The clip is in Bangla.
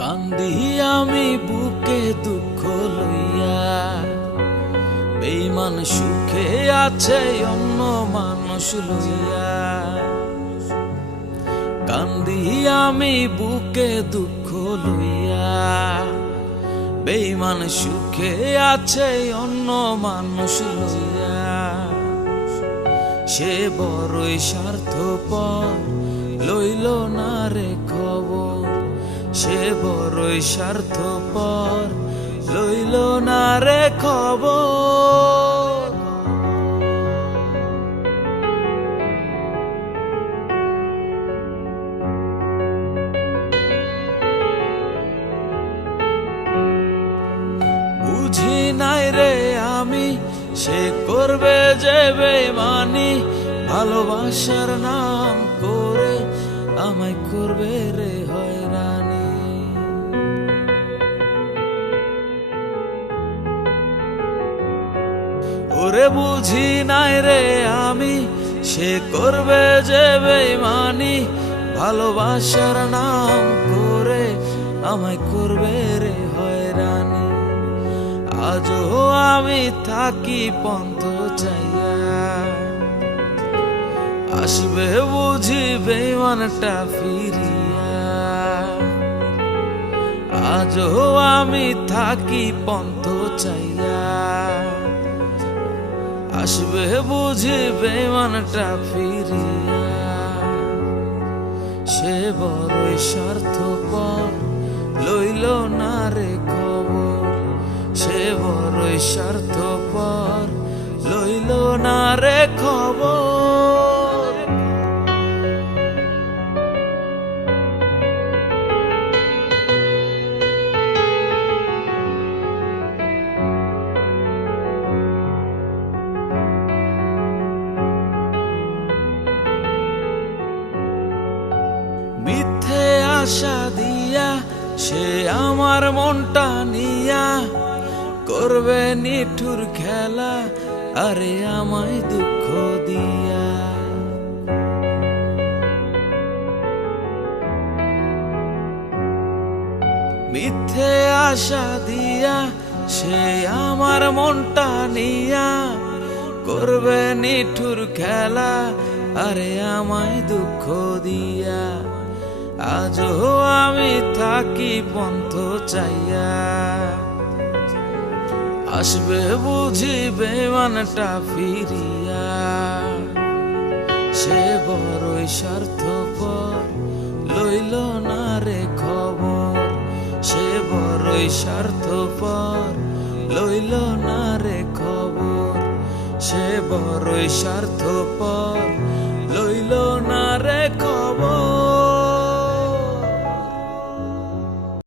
কান্দি আমি বুকে দুঃখ লইয়া, বেঈমান সুখে আছে অন্য মানুষ লইয়া। কান্দি আমি বুকে দুঃখ লইয়া, বেঈমান সুখে আছে অন্য মানুষ লইয়া। সে বড়ই স্বার্থপর, লইল না রে খবর। সে বড়ই স্বার্থপর, লইল না রে খবর। বুঝি নাই রে আমি, সে করবে যে বেঈমানি। ভালোবাসার নাম করে আমায় করবে রে হয়রানি। ওরে বুঝি নাই রে আমি, সে করবে যে বেঈমানি। ভালোবাসার নাম করে আমায় করবে রে হয়রানি। আজও আমি থাকি পন্থ চাইয়া, আসবে বুঝি বেঈমানটা ফিরিয়া। আজও আমি থাকি পন্থ চাইয়া, আসবে বুঝি বেঈমানটা ফিরিয়া। সে বড়ই স্বার্থপর, লইল না রে খবর। সে বড়ই স্বার্থপর, লইল না রে খবর। মিথ্যে আশা দিয়া সে আমার মনটা নিয়া, করবে নিঠুর খেলা আরে আমায় দুঃখ দিয়া। মিথ্যে আশা দিয়া সে আমার মনটা নিয়া, করবে নিঠুর খেলা আরে আমায় দুঃখ দিয়া। আজও আমি থাকি পন্থ চাইয়া, আসবে বুঝি বেঈমানটা ফিরিয়া। সে বড়ই স্বার্থপর, লইল না রে খবর। সে বড়ই স্বার্থপর, লইল না রে খবর। সে বড়ই স্বার্থপর, লইল না রে খবর।